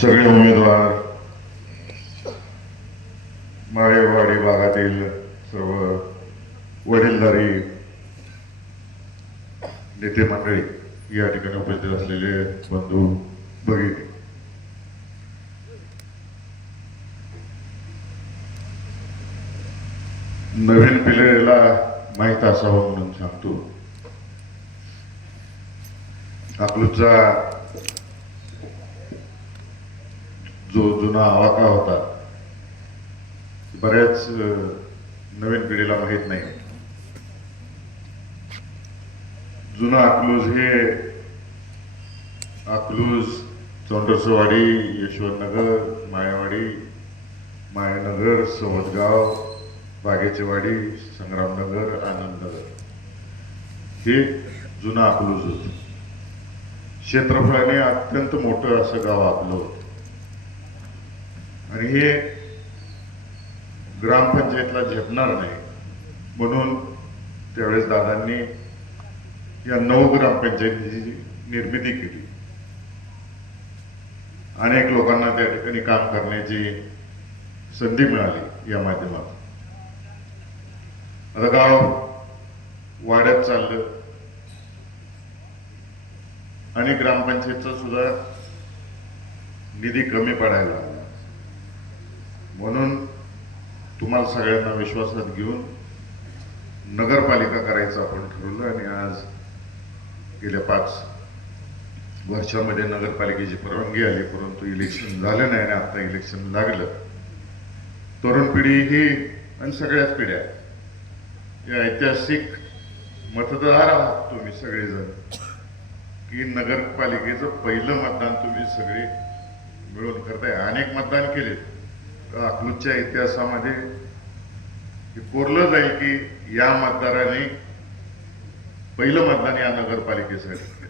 सगळे उमेदवार, माळेवाडी भागातील सर्व वडीलधारी नेते मंडळी, या ठिकाणी उपस्थित असलेले बंधू भगिनी, नवीन पिढीला माहीत असावं म्हणून सांगतो. अकलूजचा जो जुना आवाका होता, बऱ्याच नवीन पिढीला माहीत नाही. जुना अकलूज हे अकलूज, चौंडरसवाडी, यशवंतनगर, मायावाडी, मायानगर, समजगाव, बागेचेवाडी, संग्रामनगर, आनंदनगर हे जुना अकलूज होतं. क्षेत्रफळाने अत्यंत मोठं असं गाव आपलं होतं आणि हे ग्रामपंचायतला झेपणार नाही म्हणून त्यावेळेस दादांनी या 9 ग्रामपंचायतीची निर्मिती केली. अनेक लोकांना त्या ठिकाणी काम करण्याची संधी मिळाली या माध्यमातून. आता गाव वाढत चाललं आणि ग्रामपंचायतचा सुद्धा निधी कमी पडायला लागला. म्हणून तुम्हाला सगळ्यांना विश्वासात घेऊन नगरपालिका करायचं आपण ठरवलं आणि आज गेल्या 5 वर्षामध्ये नगरपालिकेची परवानगी आली, परंतु इलेक्शन झालं नाही आणि आता इलेक्शन लागलं. तरुण पिढी ही आणि सगळ्याच पिढ्या या ऐतिहासिक मतदार आहात तुम्ही सगळेजण, की नगरपालिकेचं पहिलं मतदान तुम्ही सगळे मिळून करताय. अनेक मतदान केले. अकलूजच्या इतिहासामध्ये हे कोरलं जाईल की या मतदाराने पहिलं मतदान या नगरपालिकेसाठी.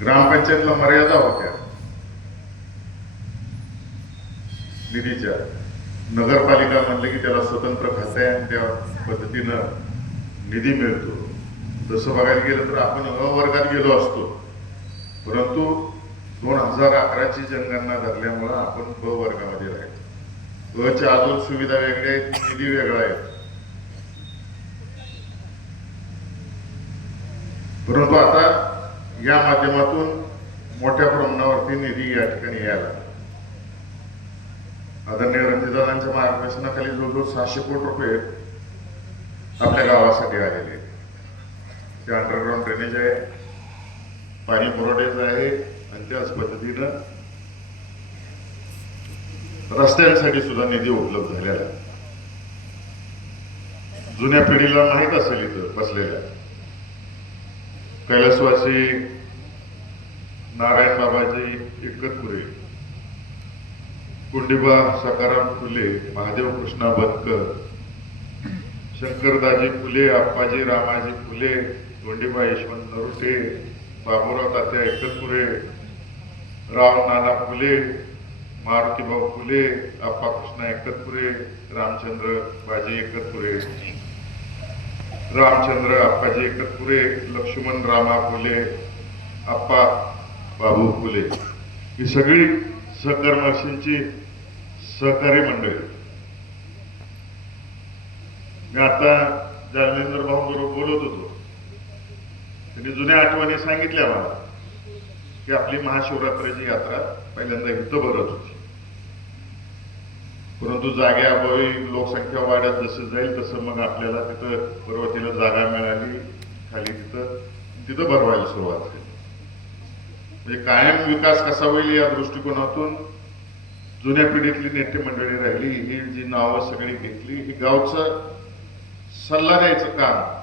ग्रामपंचायतला मर्यादा होत्या निधीच्या. नगरपालिका म्हणले की त्याला स्वतंत्र खातं आहे आणि त्या पद्धतीनं निधी मिळतो. तसं बघायला गेलं तर आपण अ वर्गात गेलो असतो, परंतु 2011ची जनगणना धरल्यामुळं आपण ब वर्गामध्ये राहिलो. अच्या अजून सुविधा वेगळ्या आहेत, निधी वेगळा आहे. परंतु आता या माध्यमातून मोठ्या प्रमाणावरती निधी या ठिकाणी यायला. आदरणीय रणजितदादांच्या मार्गदर्शनाखाली जवळजवळ 600 कोटी रुपये आपल्या गावासाठी आलेले. ते अंडरग्राऊंड ड्रेनेज आहे, पाणी पुरवठ्याचं आहे आणि त्याच पद्धतीनं रस्त्यांसाठी सुद्धा निधी उपलब्ध झालेला आहे. जुन्या पिढीला माहीत असेल इथं बसलेल्या कैलासवासी नारायण बाबाजी एकतपुरे, कुंडीबा सकाराम फुले, महादेव कृष्णा बनकर, शंकरदाजी फुले, आप्पाजी रामाजी फुले, धोंडीबा यशवंत नरुटे, बाबूराव तात्या एकतपुरे, राव नाना फुले, मारुतीभाऊ फुले, आप्पा कृष्णा एकतपुरे, रामचंद्र बाजी एकतपुरे, रामचंद्र आप्पाजी एकतपुरे, लक्ष्मण रामा फुले, आप्पा बाबू फुले, ही सगळी सहकर्मशींची सहकारी मंडळी. मी आता जालनेंद्र भाऊंबरोबर बोलत होतो, त्यांनी जुन्या आठवणी सांगितल्या मला की आपली महाशिवरात्रीची यात्रा पहिल्यांदा इथं भरत होती, परंतु जागेअभावी लोकसंख्या वाढत जसं जाईल तसं मग आपल्याला तिथं पर्वतीला जागा मिळाली, खाली तिथं भरवायला सुरुवात केली. म्हणजे कायम विकास कसा होईल या दृष्टिकोनातून जुन्या पिढीतली नेते मंडळी राहिली. ही जी नावं सगळी घेतली, ही गावचं सल्ला द्यायचं काम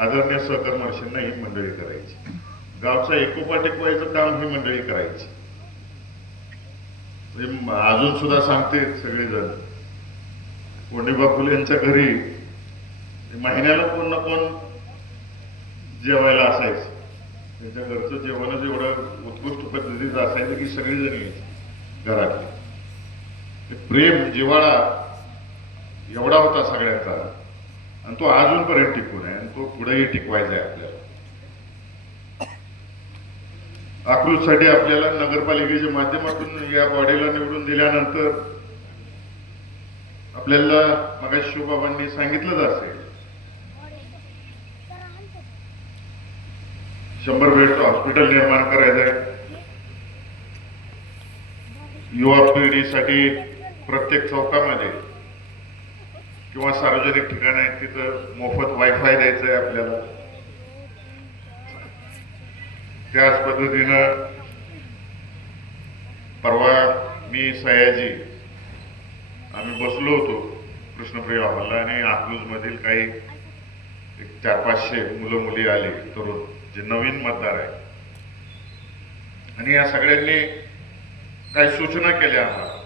आदरणीय सहकर्मशींना ही मंडळी करायची. गावचा एकोपा टिकवायचं काम ही मंडळी करायची. म्हणजे अजून सुद्धा सांगते सगळेजण, कोंडीबा फुले यांच्या घरी महिन्याला कोण ना कोण जेवायला असायचं. त्यांच्या घरचं जेवणच एवढं उत्कृष्ट पद्धतीचं असायचं की सगळेजण यायचे घरातले. प्रेम जिव्हाळा एवढा होता सगळ्यांचा आणि तो अजूनपर्यंत टिकून आहे आणि तो पुढेही टिकवायचा आहे आपल्याला. अकलूजसाठी आपल्याला नगरपालिकेच्या माध्यमातून या बॉडीला निवडून दिल्यानंतर आपल्याला मगाशी शिवबाबांनी सांगितलंच असेल 100 बेडचं हॉस्पिटल निर्माण करायचं आहे. युवा पिढीसाठी प्रत्येक चौकामध्ये किंवा सार्वजनिक ठिकाणी आहेत तिथं मोफत वायफाय द्यायचं आहे आपल्याला. त्याच पद्धतीनं परवा मी सयाजी आम्ही बसलो होतो कृष्णप्रिया हॉलला आणि अकलूजमधील काही 400-500 मुलं मुली आले तरुण जे नवीन मतदार आहे आणि या सगळ्यांनी काही सूचना केल्या आम्हाला.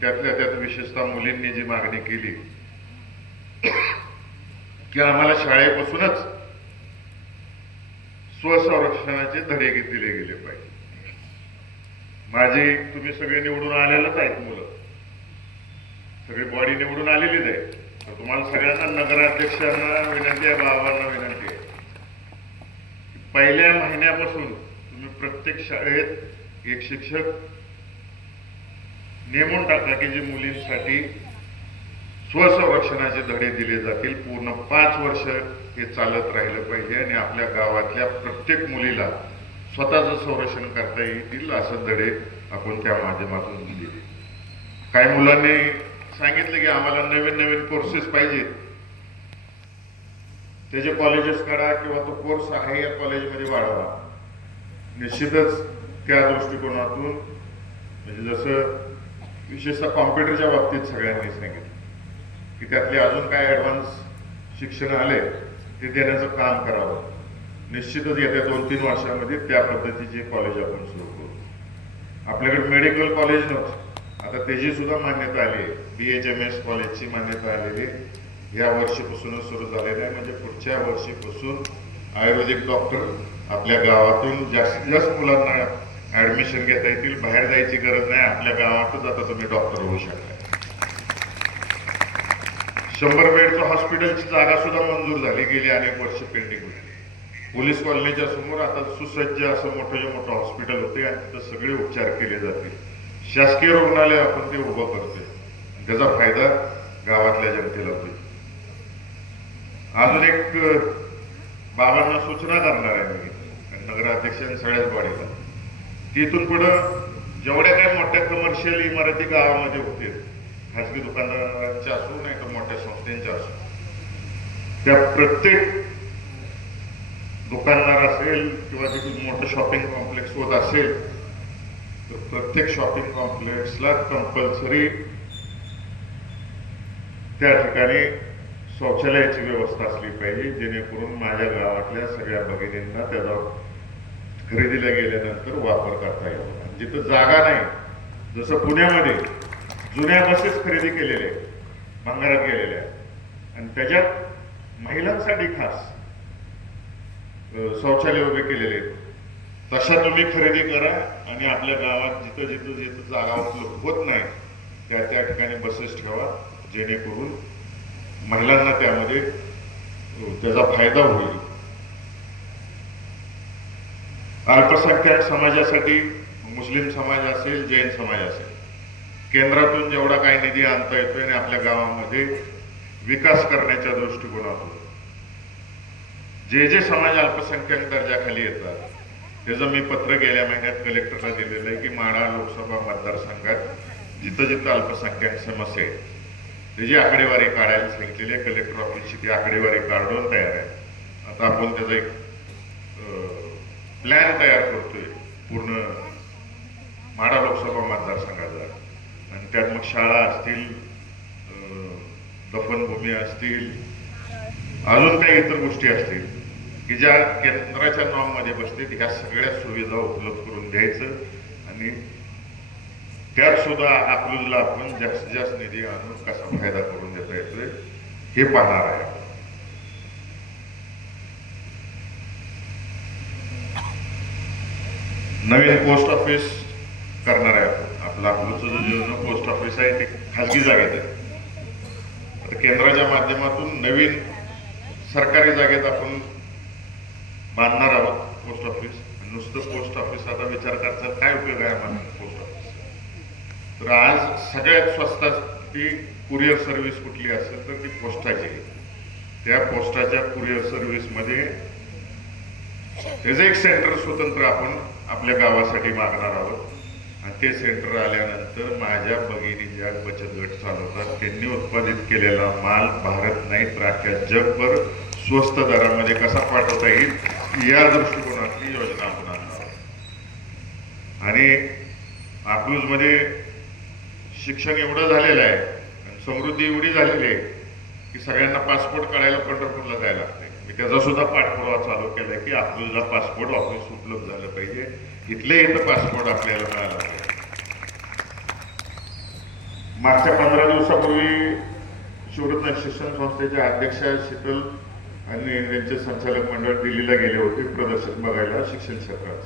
त्यातल्या त्यात विशेषतः मुलींनी जी मागणी केली की आम्हाला शाळेपासूनच स्वसंरक्षणाचे धडे दिले गेले पाहिजे. माझे तुम्ही सगळे निवडून आलेलंच आहेत, मुलं सगळी बॉडी निवडून आलेलीच आहे. तर तुम्हाला सगळ्यांना नगराध्यक्षांना विनंती आहे, बाबांना विनंती आहे, पहिल्या महिन्यापासून तुम्ही प्रत्येक शाळेत एक शिक्षक नेमून टाका की जे मुलींसाठी स्वसंरक्षणाचे धडे दिले जातील. पूर्ण 5 वर्ष हे चालत राहिलं पाहिजे आणि आपल्या गावातल्या प्रत्येक मुलीला स्वतःचं संरक्षण करता येतील असं धडे आपण त्या माध्यमातून दिले. काही मुलांनी सांगितलं की आम्हाला नवीन नवीन कोर्सेस पाहिजेत, त्याचे कॉलेजेस काढा किंवा तो कोर्स आहे या कॉलेजमध्ये वाढवा. निश्चितच त्या दृष्टिकोनातून म्हणजे जसं विशेषतः कॉम्प्युटरच्या बाबतीत सगळ्यांनी सांगितलं की त्यातले अजून काय ॲडव्हान्स शिक्षण आले ते देण्याचं काम करावं. निश्चितच येत्या 2-3 वर्षामध्ये त्या पद्धतीचे कॉलेज आपण सुरू करू. आपल्याकडे मेडिकल कॉलेज नव्हतं, आता त्याची सुद्धा मान्यता आली आहे. BHMS कॉलेजची मान्यता आलेली ह्या वर्षीपासूनच सुरू झालेलं आहे. म्हणजे पुढच्या वर्षीपासून आयुर्वेदिक डॉक्टर आपल्या गावातून जास्तीत जास्त मुलांना ऍडमिशन घेता येतील. बाहेर जायची गरज नाही, आपल्या गावातच आता तुम्ही डॉक्टर होऊ शकता. 100 बेडचं हॉस्पिटलची जागा सुद्धा मंजूर झाली, गेली अनेक वर्ष पेंडिंग होती. पोलीस कॉलनीच्या समोर आता सुसज्ज असं मोठं हॉस्पिटल होते आणि तिथं सगळे उपचार केले जातील. शासकीय रुग्णालय आपण ते उभं करतोय, त्याचा फायदा गावातल्या जनतेला होईल. अजून एक बाबांना सूचना करणार आहे मी नगराध्यक्षांनी सगळ्याच बॉडीला. तिथून पुढं जेवढ्या काही मोठ्या कमर्शियल इमारती गावामध्ये होते, खाजगी दुकानदारांच्या असो नाही तर मोठ्या संस्थांच्या असो, त्या प्रत्येक दुकानदार असेल किंवा तिथून मोठं शॉपिंग कॉम्प्लेक्स होत असेल तर प्रत्येक शॉपिंग कॉम्प्लेक्सला कंपल्सरी त्या ठिकाणी शौचालयाची व्यवस्था असली पाहिजे, जेणेकरून माझ्या गावातल्या सगळ्या भगिनींना त्याचा खरेदीला गेल्यानंतर वापर करता यावा. जिथं जागा नाही, जसं पुण्यामध्ये जुन्या बसेस खरेदी केलेल्या आहेत, भंगारात गेलेल्या आहेत आणि त्याच्यात महिलांसाठी खास शौचालय उभे केलेले आहेत. तशा तुम्ही खरेदी करा आणि आपल्या गावात जिथं जागा उपलब्ध होत नाही त्या ठिकाणी बसेस ठेवा, जेणेकरून महिलांना त्यामध्ये त्याचा फायदा होईल. अल्पसंख्याक समाजासाठी मुस्लिम समाज असेल, जैन समाज असेल, केंद्रातून जेवढा काही निधी आणता येतोय आणि आपल्या गावामध्ये विकास करण्याच्या दृष्टिकोनातून जे समाज अल्पसंख्याक दर्जाखाली येतात त्याचं मी पत्र गेल्या महिन्यात कलेक्टरला दिलेलं आहे की माढा लोकसभा मतदारसंघात जिथं अल्पसंख्याक समस्या आहे त्याची आकडेवारी काढायला सांगितलेली आहे. कलेक्टर ऑफिसची ती आकडेवारी काढून तयार आहे. आता आपण त्याचा एक प्लॅन तयार करतोय पूर्ण माढा लोकसभा मतदारसंघाचा आणि त्यात मग शाळा असतील, दफनभूमी असतील, अजून काही इतर गोष्टी असतील की ज्या केंद्राच्या नॉर्ममध्ये बसतील, ह्या सगळ्या सुविधा उपलब्ध करून द्यायचं आणि त्यात सुद्धा अकलूजला आपण जास्तीत जास्त निधी आणून कसा फायदा करून देता येतोय हे पाहणार आहे. नवीन पोस्ट ऑफिस करणार आहे आपण. आपलं अकलूजचं जे पोस्ट ऑफिस आहे ते खाजगी जागेत आहे. आता केंद्राच्या माध्यमातून नवीन सरकारी जागेत आपण बांधणार आहोत पोस्ट ऑफिस. नुसतं पोस्ट ऑफिस आता विचार करायचा काय उपयोग आहे आम्हाला पोस्ट ऑफिस. तर आज सगळ्यात स्वस्तात ती कुरिअर सर्व्हिस कुठली असेल तर ती पोस्टाची आहे. त्या पोस्टाच्या कुरिअर सर्व्हिसमध्ये त्याचं एक सेंटर स्वतंत्र आपण आपल्या गावासाठी मागणार आहोत. आणि ते सेंटर आल्यानंतर माझ्या भगिनी ज्या बचत गट चालवतात त्यांनी उत्पादित केलेला माल भारत नाही तर अख्ख्या जगभर स्वस्त दरामध्ये कसा पाठवता येईल या दृष्टिकोनातली योजना आपण आणणार आहोत. आणि अकलूजमध्ये शिक्षण एवढं झालेलं आहे आणि समृद्धी एवढी झालेली आहे की सगळ्यांना पासपोर्ट काढायला पंढरपूरला जायला लागते. मी त्याचा सुद्धा पाठपुरावा चालू केलाय की अकलूजला पासपोर्ट ऑफिस उपलब्ध झालं पाहिजे. इथले इथं पासपोर्ट आपल्याला मिळाला पाहिजे. मागच्या 15 दिवसापूर्वी शिवरत्न शिक्षण संस्थेच्या अध्यक्षा शीतल आणि त्यांचे संचालक मंडळ दिल्लीला गेले होते प्रदर्शन बघायला शिक्षण क्षेत्रात.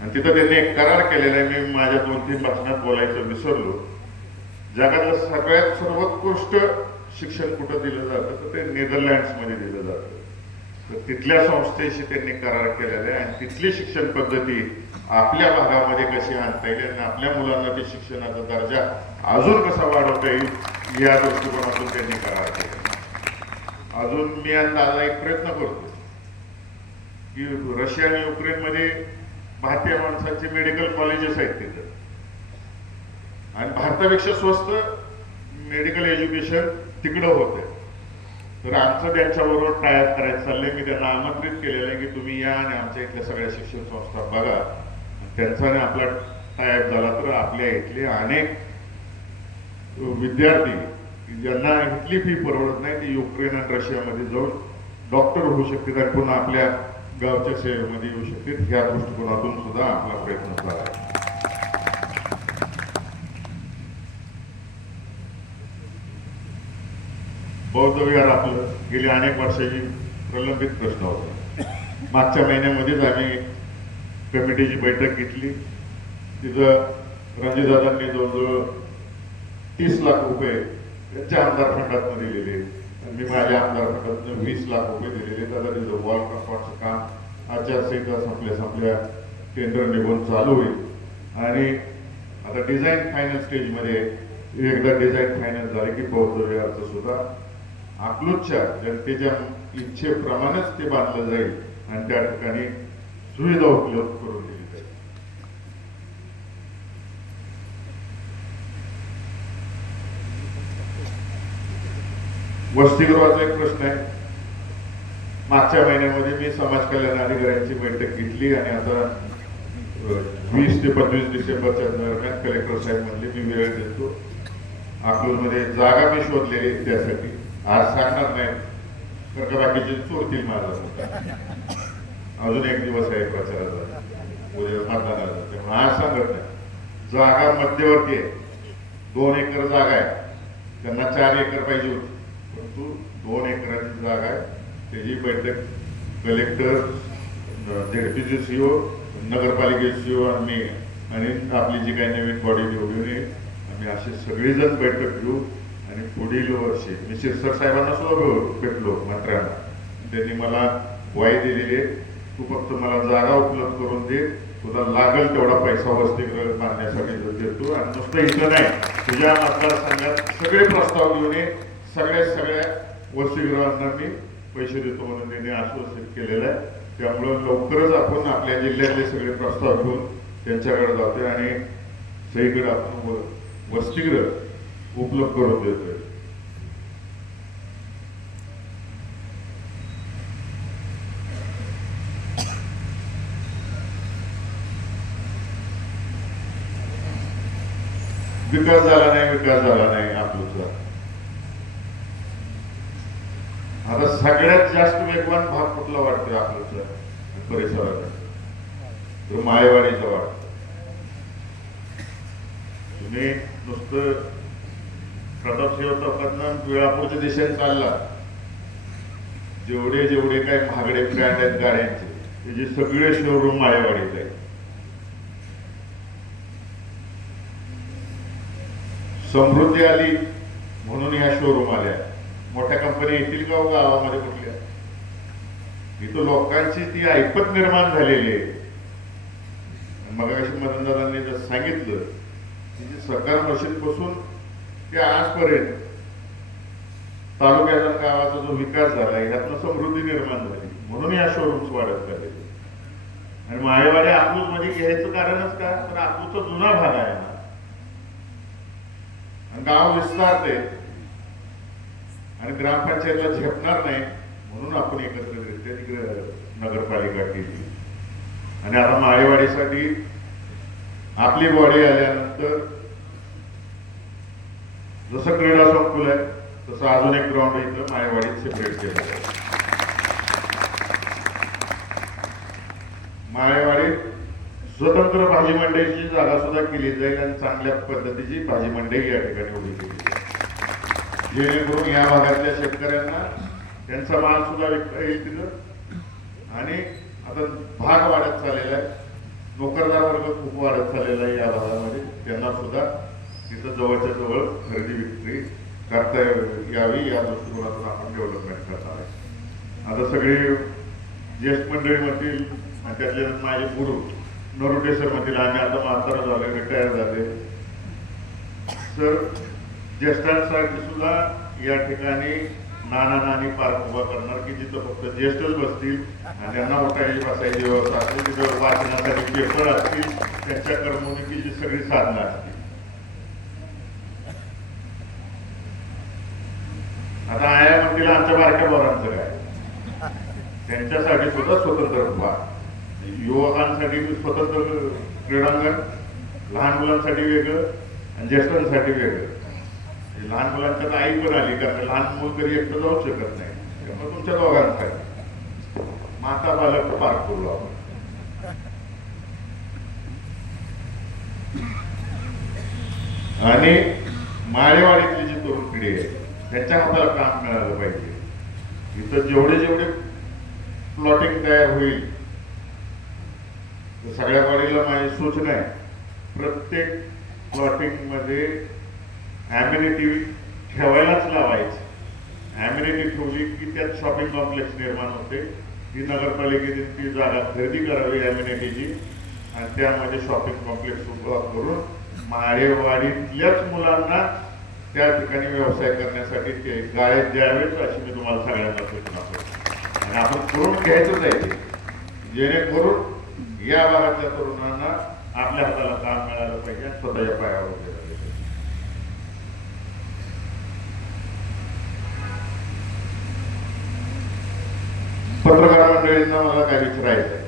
आणि तिथं त्यांनी एक करार केलेला आहे. मी माझ्या 2-3 भाषणात बोलायचं विसरलो. जगातलं सगळ्यात सर्वोत्कृष्ट शिक्षण कुठं दिलं जातं तर ते नेदरलँड्समध्ये दिलं जातं. तर तिथल्या संस्थेशी त्यांनी करार केलेला आहे आणि तिथली शिक्षण पद्धती आपल्या भागामध्ये कशी आणता येईल आणि आपल्या मुलांना ते शिक्षणाचा दर्जा अजून कसा वाढवता येईल या दृष्टिकोनातून त्यांनी करार केला. अजून मी आता एक प्रयत्न करतो की रशिया आणि युक्रेनमध्ये भारतीय माणसांचे मेडिकल कॉलेजेस आहेत तिथं आणि भारतापेक्षा स्वस्त मेडिकल एज्युकेशन तिकडं होते. तर आमचं त्यांच्याबरोबर टायअप करायचं चाललंय. मी त्यांना आमंत्रित केलेलं आहे की तुम्ही या आणि आमच्या इथल्या सगळ्या शिक्षण संस्था बघा. त्यांचा आपला टायअप झाला तर आपल्या इथले अनेक विद्यार्थी ज्यांना इथली फी परवडत नाही ते युक्रेन आणि रशियामध्ये जाऊन डॉक्टर होऊ शकतील आणि पुन्हा आपल्या गावच्या सेवेमध्ये येऊ शकतील. ह्या दृष्टिकोनातून सुद्धा आपला प्रयत्न चालू आहे. बौद्ध विहार आपलं गेली अनेक वर्षाची प्रलंबित प्रश्न होता. मागच्या महिन्यामध्येच आम्ही कमिटीची बैठक घेतली. तिथं रणजितदादांनी जवळजवळ 30 लाख रुपये त्यांच्या आमदार फंडातून दिलेले आणि मी माझ्या आमदार फंडातून 20 लाख रुपये दिलेले. दादा तिथं वॉल कंपाऊंडचं काम आचारसंहिता संपल्या टेंडर निघून चालू होईल आणि आता डिझाईन फायनल स्टेजमध्ये. एकदा डिझाईन फायनल झाले की बौद्ध विहारचं सुद्धा अकलूजच्या जनतेच्या इच्छेप्रमाणेच ते बांधलं जाईल आणि त्या ठिकाणी सुविधा उपलब्ध करून दिली जाईल. वसतिगृहाचा एक प्रश्न आहे. मागच्या महिन्यामध्ये मी समाज कल्याण अधिकाऱ्यांची बैठक घेतली आणि आता 20 ते 25 डिसेंबरच्या दरम्यान कलेक्टर साहेब म्हणले मी वेळ देतो. अकलूजमध्ये जागा मी शोधलेली त्यासाठी आज सांगणार नाही कारण का बाकीचे चोरतील माझा. अजून एक दिवस आहे प्रचाराचा, उद्या मतदानाचा, त्यामुळे आज सांगत नाही. जागा मध्यवर्ती आहे. 2 एकर जागा आहे. त्यांना 4 एकर पाहिजे होती परंतु 2 एकराची जागा आहे. त्याची बैठक कलेक्टर, झेडपीचे सीओ, नगरपालिकेचे सीओ आणि मी आणि आपली जी काही नवीन बॉडी निवडून येईल आम्ही असे सगळेजण बैठक घेऊ आणि पुढील वर्षी मी शिरसट साहेबांना सुद्धा भेटलो मंत्र्यांना. त्यांनी मला ग्वाही दिलेली आहे तू फक्त मला जागा उपलब्ध करून दे, तुला लागेल तेवढा पैसा वसतिगृह बांधण्यासाठी देतो आणि नुसतं इथं नाही तुझ्या मतदारसंघात सगळे प्रस्ताव घेऊन ये. सगळ्या वसतिगृहांना मी पैसे देतो म्हणून त्यांनी आश्वासित केलेलं आहे. त्यामुळं लवकरच आपण आपल्या जिल्ह्यातले सगळे प्रस्ताव घेऊन त्यांच्याकडे जातोय आणि सगळीकडे आपण वसतिगृह उपलब्ध करून देतोय. विकास झाला नाही अकलूजचा. आता सगळ्यात जास्त वेगवान भाग कुठला वाटतोय अकलूजचा परिसराचा तर माळेवाडीचा वाटतो. तुम्ही नुसतं प्रतापसिंह चौकातनं वेळापूरच्या दिशेने चालला जेवढे काही महागडे ब्रँड आहेत गाड्यांचे त्याचे सगळे शोरूम माळेवाडीत आहेत. समृद्धी आली म्हणून ह्या शोरूम आल्या. मोठ्या कंपन्या येतील का गावामध्ये कुठल्या? इथं लोकांची ती ऐपत निर्माण झालेली आहे. मग अशी मदनदारांनी जर सांगितलं की सरकार मशीनपासून ते आजपर्यंत तालुक्याचा गावाचा जो विकास झाला यातनं समृद्धी निर्माण झाली, म्हणून या शोरूम्स वाढत चालले. आणि माळेवाडी अकलूज मध्ये घ्यायचं कारणच काय, तर अकलूजचा जुना भाग आहे ना, आणि गाव विस्तारते आणि ग्रामपंचायतला झेपणार नाही, म्हणून आपण एकत्रितरित्या तिकडे नगरपालिका केली. आणि आता माळेवाडीसाठी आपली बॉडी आल्यानंतर जसं क्रीडा संकुल आहे तसं अजून एक ग्राउंड इथं माळेवाडीत सेपरेट केलं आहे. माळेवाडीत स्वतंत्र भाजी मंडईची जागा सुद्धा केली जाईल आणि चांगल्या पद्धतीची भाजी मंडई या ठिकाणी उभी केली जाईल, जेणेकरून या भागातल्या शेतकऱ्यांना त्यांचा माल सुद्धा विकता येईल तिथं. आणि आता भाग वाढत चाललेला आहे, नोकरदार वर्ग खूप वाढत चाललेला आहे या भागामध्ये, त्यांना सुद्धा तिथं जवळच्या जवळ खरेदी विक्री करता यावी या दृष्टिकोनातून आपण डेव्हलपमेंट करणार आहे. आता सगळे ज्येष्ठ मंडळीमधील आणि त्यातले माझे गुरु नरोटेश्वर मधील आम्ही आता म्हातारा झाले, रिटायर झाले, तर ज्येष्ठांसाठी सुद्धा या ठिकाणी नाना नानी पार्क उभा करणार की जिथं फक्त ज्येष्ठच बसतील आणि त्यांना उठायची बसायची व्यवस्था असतील, तिथं वाचनासाठी पेपर असतील, त्यांच्या करमणुकीची सगळी साधनं असतील. आता आया म्हणतील आमच्या बारक्या पोरांचं काय, त्यांच्यासाठी सुद्धा स्वतंत्र भाग, युवकांसाठी स्वतंत्र क्रीडांगण, लहान मुलांसाठी वेगळं आणि ज्येष्ठांसाठी वेगळं. लहान मुलांच्यात आई पण आली, कारण लहान मुलं तरी एकटं जाऊ शकत नाही, त्यामुळे तुमच्या दोघांसाठी माता बालक पार्क करू आपण. आणि माळेवाडीतली जी तरुण पिढी आहे त्यांच्या हाताला काम मिळालं पाहिजे. इथं जेवढे जेवढे प्लॉटिंग तयार होईल, सगळ्या वाडीला माझी सूचना आहे, प्रत्येक प्लॉटिंग मध्ये ॲम्युनिटी ठेवायलाच लावायची. ॲम्युनिटी ठेवली की त्यात शॉपिंग कॉम्प्लेक्स निर्माण होते. ती नगरपालिकेने ती जागा खरेदी करावी ॲम्युनिटीची आणि त्यामध्ये शॉपिंग कॉम्प्लेक्स उभा करून माळेवाडीतल्याच मुलांना त्या ठिकाणी व्यवसाय करण्यासाठी ते गाळे द्यावेच अशी मी तुम्हाला सगळ्यांना सूचना करतो. आणि आपण करून घ्यायचंच आहे, जेणेकरून या भागातल्या तरुणांना आपल्या हाताला काम मिळालं पाहिजे आणि स्वतःच्या पायावर उभे राहिले पाहिजे. पत्रकार मंडळींना मला काय विचारायचं आहे,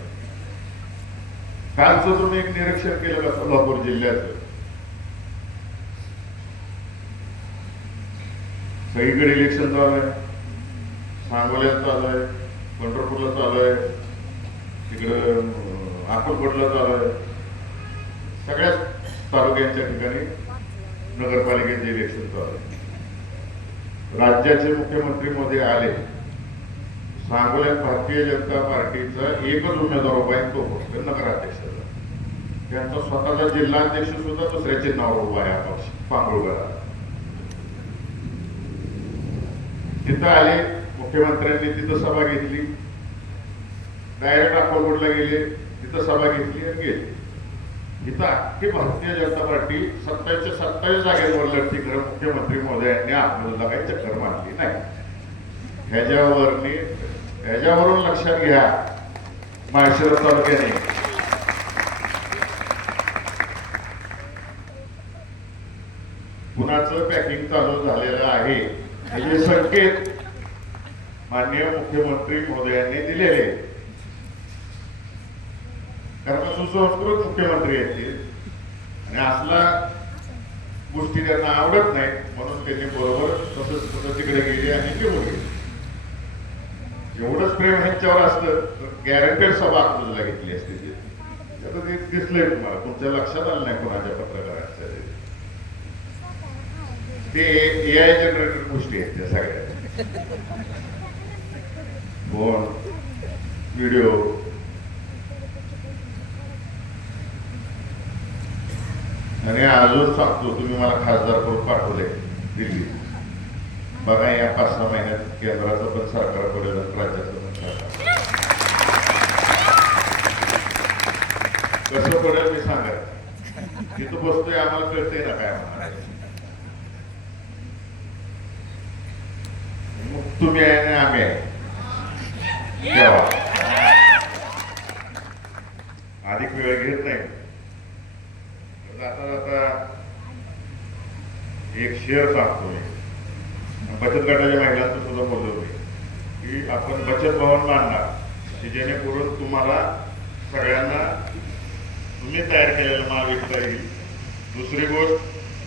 कालचं तुम्ही एक निरीक्षण केलं का सोलापूर जिल्ह्याचं, सगळीकडे इलेक्शन चालू आहे, सांगोल्यात चालू आहे, पंढरपूरला चालू आहे, तिकडं अक्कलकोटला चालू आहे, सगळ्याच तालुक्यांच्या ठिकाणी नगरपालिकेचे इलेक्शन चालू आहे. राज्याचे मुख्यमंत्री मोदी आले, सांगोल्यात भारतीय जनता पार्टीचा एकच उमेदवार उभा आहे, तो फक्त नगराध्यक्षाचा. त्यांचा स्वतःचा जिल्हाध्यक्ष सुद्धा दुसऱ्या चिन्हावर उभा आहे, अपक्ष पांगुळगडा. तिथं आले मुख्यमंत्र्यांनी, तिथं सभा घेतली, डायरेक्ट अक्कलकोटला गेले, तिथं सभा घेतली आणि गेले. इथं अख्खी भारतीय जनता पार्टी 27 जागेवर लढती करत मुख्यमंत्री महोदयांनी आपल्याला काही चक्कर मारली नाही. ह्याच्यावरून लक्षात घ्या, माळशिरस तालुक्याने पुण्याचं पॅकिंग चालू झालेलं आहे हे संकेत माननीय मुख्यमंत्री महोदयांनी दिलेले. कारण सुसंस्कृत मुख्यमंत्री आहेत आणि असला गोष्टी त्यांना आवडत नाही, म्हणून त्यांनी बरोबर तसंच तिकडे गेले आणि घेऊन गेले. एवढंच प्रेम ह्यांच्यावर असतं तर गॅरंटेड सभा अकलूजला घेतली असते. आता ते दिसलंय तुम्हाला, तुमच्या लक्षात आलं नाही कोणाच्या पत्रकारांच्या. ते AI जनरेटेड गोष्टी आहेत त्या सगळ्या, फोन व्हिडिओ. आणि अजून सांगतो, तुम्ही मला खासदार करून पाठवले दिल्ली, बघा या 5-6 महिन्यात केंद्राचं पण सरकार पडेल, राज्याचं पण सरकार. कसं पडेल मी सांगा, इथं बसतोय आम्हाला कळतंय ना काय म्हणणार. मग तुम्ही आहे ना आम्ही आहे तेव्हा अधिक वेळ घेत नाही. जाता जाता एक शेअर सांगतो मी, बचत गटाच्या महिलांचं सुद्धा बोललो मी की आपण बचत भवन बांधणार की जेणेकरून तुम्हाला सगळ्यांना तुम्ही तयार केलेला माल विकता येईल. दुसरी गोष्ट,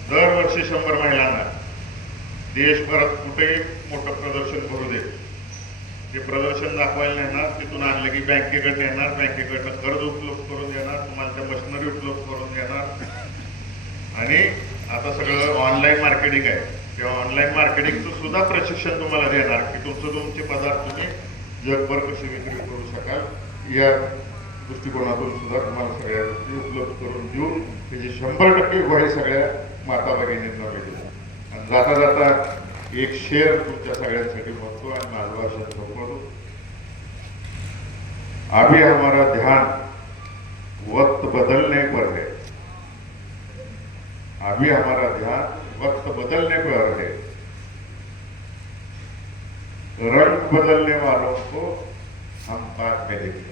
दरवर्षी 100 महिलांना देशभरात कुठेही मोठं प्रदर्शन भरू दे, ते प्रदर्शन दाखवायला नेणार, तिथून आणलं की बँकेकडे नेणार, बँकेकडनं कर्ज उपलब्ध करून देणार, तुम्हाला त्या मशिनरी उपलब्ध करून देणार. आणि आता सगळं ऑनलाईन मार्केटिंग आहे, तेव्हा ऑनलाईन मार्केटिंगचं सुद्धा प्रशिक्षण तुम्हाला देणार की तुमचे पदार्थ तुम्ही जगभर कशी विक्री करू शकाल, या दृष्टिकोनातून सुद्धा तुम्हाला सगळ्या गोष्टी उपलब्ध करून देऊन त्याची 100% ग्वाही सगळ्या माता भगिनींना मिळेल. आणि जाता जाता एक शेअर तुमच्या सगळ्यांसाठी म्हणतो आणि माझं भाषण संपवतो. अभी हमारा ध्यान वक्त बदलने पर है, अभी हमारा ध्यान वक्त बदलने पर है, रंग बदलने वालों को हम बाद में देखेंगे.